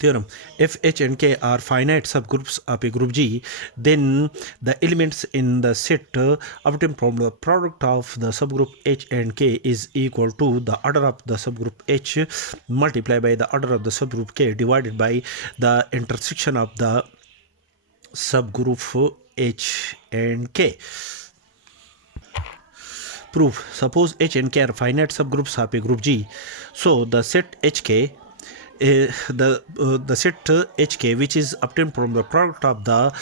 Theorem: if H and K are finite subgroups of a group G, then the elements in the set obtained from the product of the subgroup H and K is equal to the order of the subgroup H multiplied by the order of the subgroup K divided by the intersection of the subgroup H and K. Proof: suppose H and K are finite subgroups of a group G, so the set HK the set HK, which is obtained from the product of the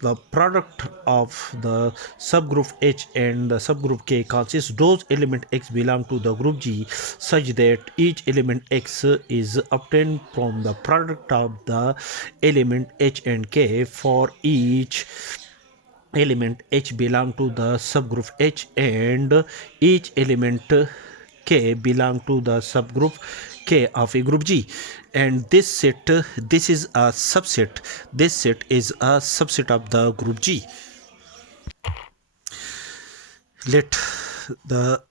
the product of the subgroup H and the subgroup K, consists those element X belong to the group G such that each element X is obtained from the product of the element H and K for each element H belong to the subgroup H and each element K belong to the subgroup K of a group G. And this set, this is a subset, this set is a subset of the group G. Let the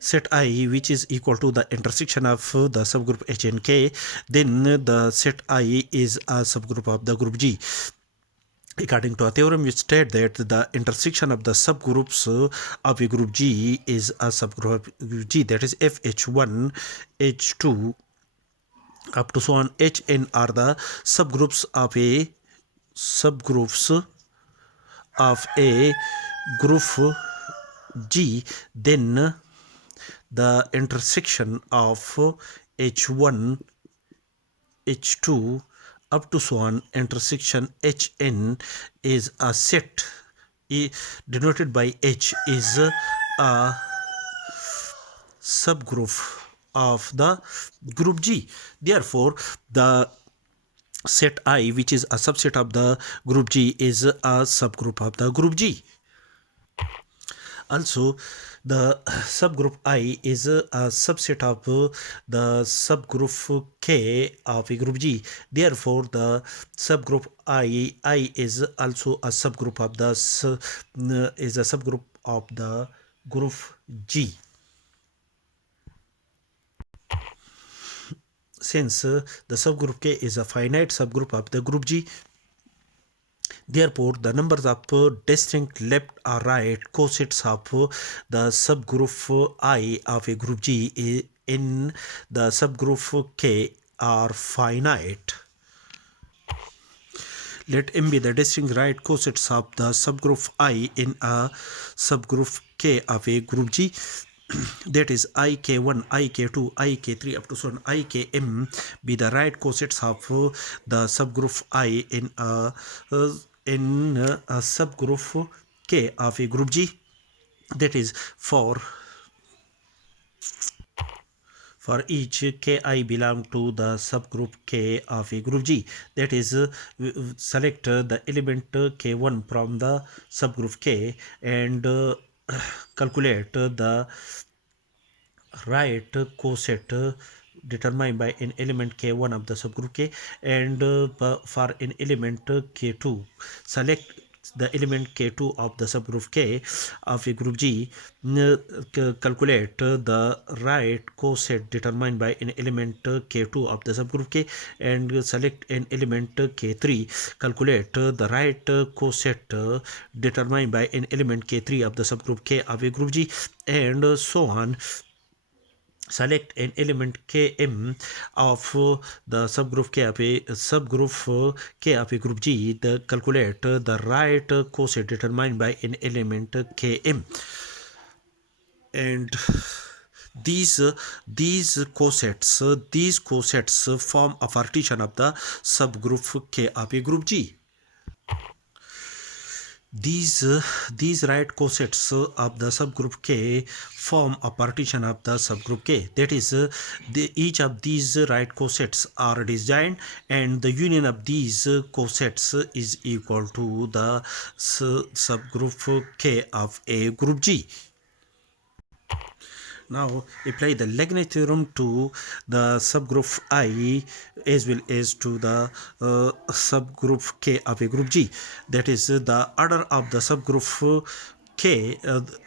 set I, which is equal to the intersection of the subgroup H and K, then the set I is a subgroup of the group G. According to a theorem which states that the intersection of the subgroups of a group G is a subgroup of group G, that is if H1, H2 up to so on Hn are the subgroups of a group G, then the intersection of H1, H2 up to so on intersection Hn is a set denoted by H is a subgroup of the group G. Therefore, the set I, which is a subset of the group G, is a subgroup of the group G. Also, the subgroup I is a subset of the subgroup K of a group G. Therefore, the subgroup I is also a subgroup of the group G. Since the subgroup K is a finite subgroup of the group G, therefore the numbers of distinct left or right cosets of the subgroup I of a group G in the subgroup K are finite. Let M be the distinct right cosets of the subgroup I in a subgroup K of a group G. That is ik1, ik2, ik3 up to so on ikm be the right cosets of the subgroup I in a subgroup K of a group G. That is for each Ki belong to the subgroup K of a group G. That is select the element K1 from the subgroup K and calculate the right coset determined by an element K1 of the subgroup K, and for an element K2 select the element K2 of the subgroup K of a group G, calculate the right coset determined by an element K2 of the subgroup K, and select an element K3, calculate the right coset determined by an element K3 of the subgroup K of a group G, and so on. Select an element Km of the subgroup K of a group G, calculate the right coset determined by an element Km, and these cosets form a partition of the subgroup K of a group G. These right cosets of the subgroup K form a partition of the subgroup K. That is, each of these right cosets are disjoint, and the union of these cosets is equal to the subgroup K of a group G. Now apply the Leibniz theorem to the subgroup I as well as to the subgroup K of a group G. That is, the order of the subgroup K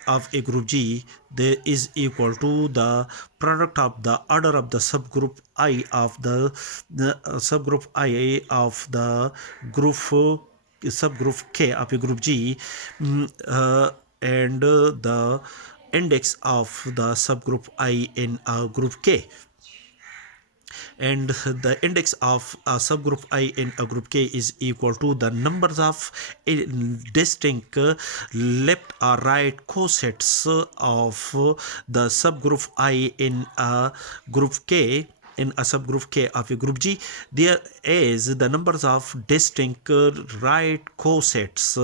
of a group G there is equal to the product of the order of the subgroup I of the subgroup I of the group subgroup K of a group G, and the index of the subgroup I in a group K, and the index of a subgroup I in a group K is equal to the numbers of distinct left or right cosets of the subgroup I in a group K, in a subgroup K of a group G. There is the numbers of distinct right cosets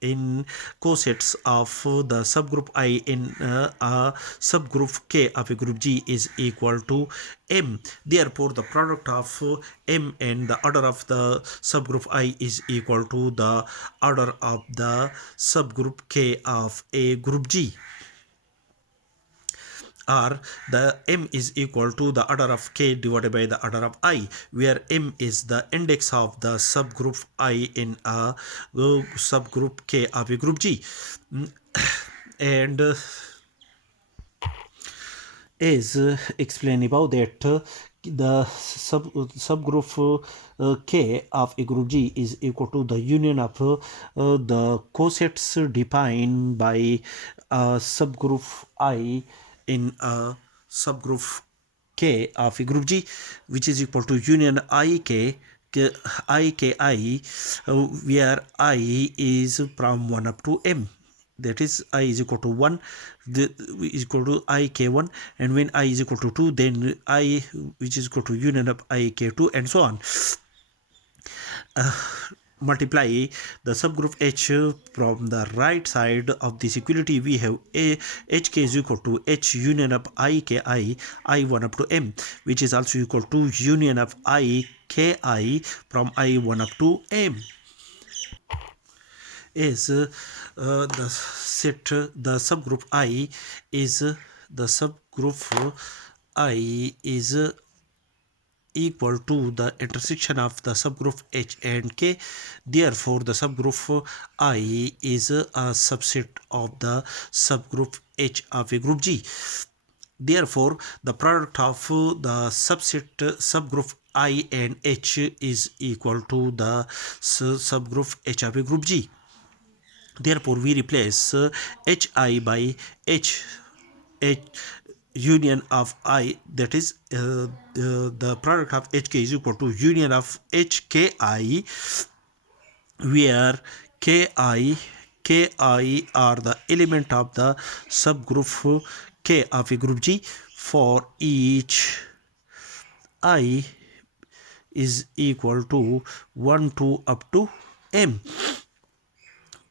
in cosets of the subgroup I in a subgroup K of a group G is equal to M. Therefore, the product of M and the order of the subgroup I is equal to the order of the subgroup K of a group G, or the M is equal to the order of K divided by the order of I, where M is the index of the subgroup I in a subgroup K of a group G. And as explained above that the subgroup K of a group G is equal to the union of the cosets defined by subgroup I in a subgroup K of a group G, which is equal to union IKI, where I is from 1 up to M. That is I is equal to 1, is equal to IK1, and when I is equal to 2, then I which is equal to union of IK2, and so on. Multiply the subgroup H from the right side of this equality. We have a HK is equal to H union of IKI I1 up to M, which is also equal to union of IKI from I1 up to M. Is the set the subgroup I is the subgroup I is equal to the intersection of the subgroup H and K. Therefore, the subgroup I is a subset of the subgroup H of a group G. Therefore, the product of the subset subgroup I and H is equal to the subgroup H of a group G. Therefore, we replace Hi by H union of I, that is the product of HK is equal to union of HKI, where Ki are the element of the subgroup K of a group G. For each I is equal to 1 2 up to M,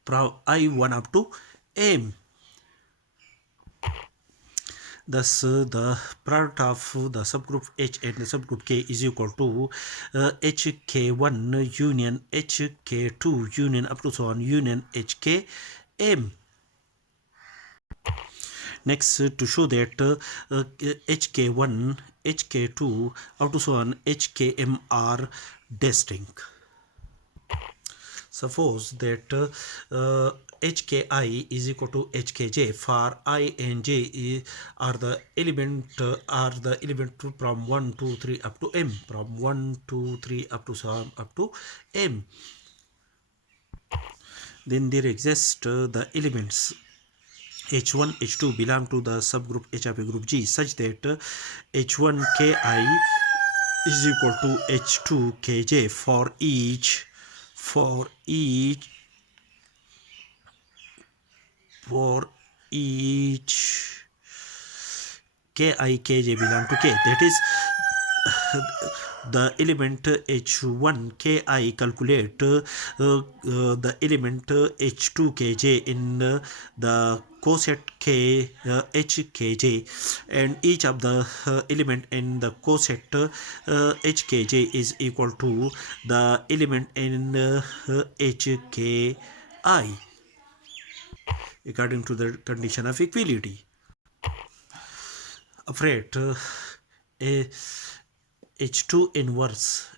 from I1 up to M. Thus, the product of the subgroup H and the subgroup K is equal to HK1 union HK2 union up to so on union HKM. Next, to show that HK1, HK2 up to so on HKM are distinct. Suppose that HKI is equal to HKJ for I and J are the element from 1 2 3 up to M, from 1 2 3 up to up to M. Then there exist the elements H1 H2 belong to the subgroup H of a group G, such that H1 Ki is equal to H2 Kj for each for each Ki Kj belong to K. That is the element H1 Ki calculate the element H2 Kj in the coset K HKJ, and each of the element in the coset HKJ is equal to the element in HKI according to the condition of equality. Afraid a H2 inverse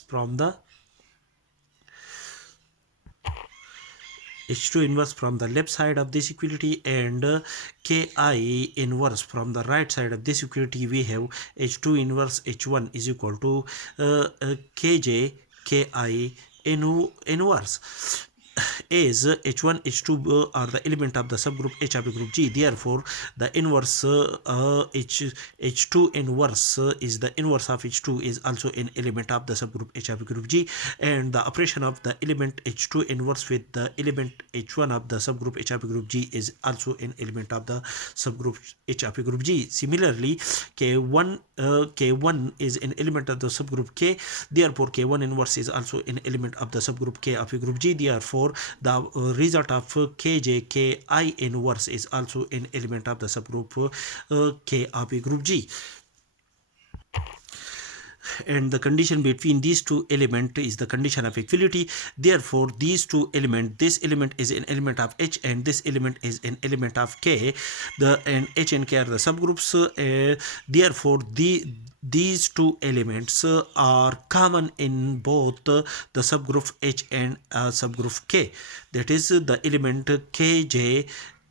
from the H2 inverse from the left side of this equality and Ki inverse from the right side of this equality, we have H2 inverse H1 is equal to Kj Ki inverse. As H1 H2 are the element of the subgroup H of the group G, therefore the inverse H2 inverse is the inverse of H2 is also an element of the subgroup H of the group G, and the operation of the element H2 inverse with the element H1 of the subgroup H of the group G is also an element of the subgroup H of the group G. Similarly, K1 is an element of the subgroup K, therefore K1 inverse is also an element of the subgroup K of a group G, therefore the result of Kj Ki inverse is also an element of the subgroup K of a group G. And the condition between these two elements is the condition of equality. Therefore these two elements, this element is an element of H and this element is an element of K, and H and K are the subgroups. Therefore these two elements are common in both the subgroup H and subgroup K, that is the element Kj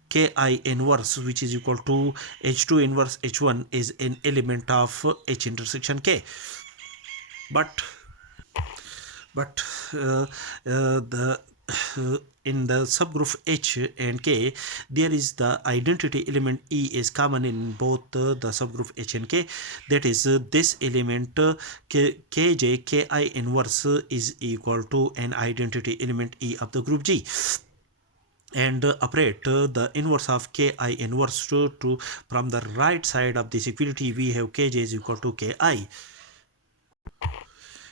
Ki inverse, which is equal to H2 inverse H1, is an element of H intersection K. But the in the subgroup H and K, there is the identity element E is common in both the subgroup H and K, that is this element Kj Ki inverse is equal to an identity element E of the group G, and operate the inverse of Ki inverse to from the right side of this equality, we have Kj is equal to Ki.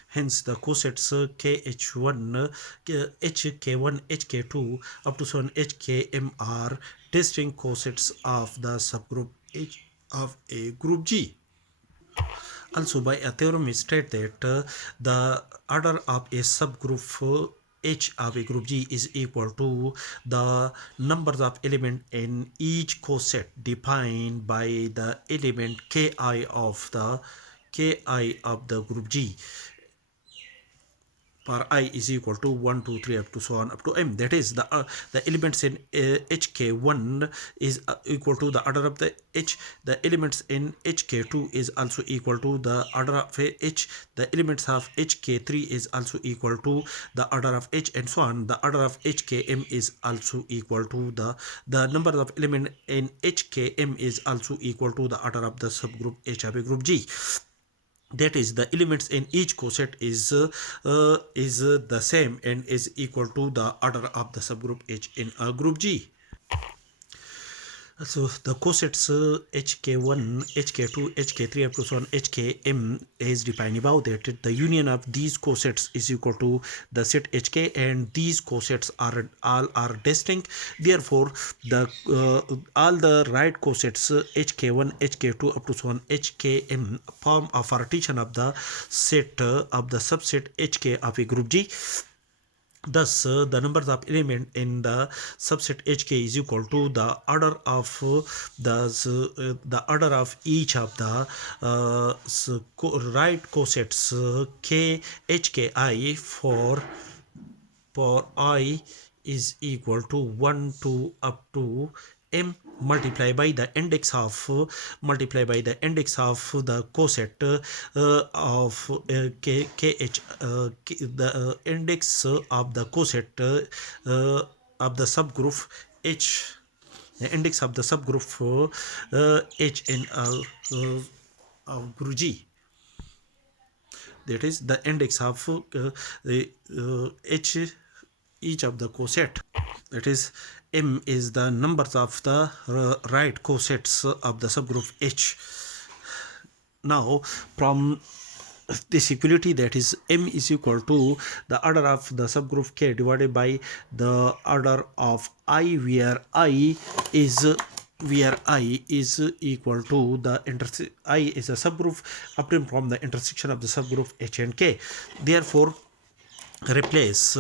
Hence the cosets Kh1, Hk1, Hk2 up to so on Hkm are distinct cosets of the subgroup H of a group G. Also, by a theorem, we state that the order of a subgroup H of a group G is equal to the numbers of elements in each coset defined by the element Ki of the group G, for I is equal to 1 2 3 up to so on up to m, that is the elements in hk1 is equal to the order of the h, the elements in hk2 is also equal to the order of h, the elements of hk3 is also equal to the order of h, and so on. The order of hkm is also equal to the number of element in hkm is also equal to the order of the subgroup H of a group G, that is the elements in each coset is the same and is equal to the order of the subgroup H in a group G. So the cosets hk1, hk2, hk3 up to so on hkm is defined above, that the union of these cosets is equal to the set hk, and these cosets are all are distinct. Therefore the all the right cosets hk1, hk2 up to so on hkm form a partition of the set of the subset hk of a group G. Thus, the numbers of elements in the subset Hk is equal to the order of the order of each of the right cosets k hki for I is equal to 1 to up to m multiply by the index of the coset of kh the index of the coset of the subgroup H, the index of the subgroup H in group G, that is the index of H each of the coset, that is m is the numbers of the right cosets of the subgroup H. Now from this equality, that is m is equal to the order of the subgroup K divided by the order of I, where I is equal to the I is a subgroup obtained from the intersection of the subgroup H and K. Therefore replace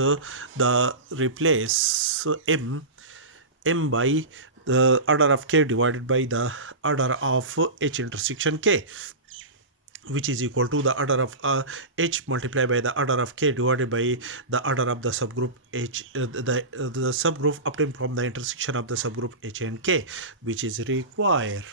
m by the order of K divided by the order of H intersection K. which is equal to the order of H multiplied by the order of K divided by the order of the subgroup H, the subgroup obtained from the intersection of the subgroup H and K, which is required.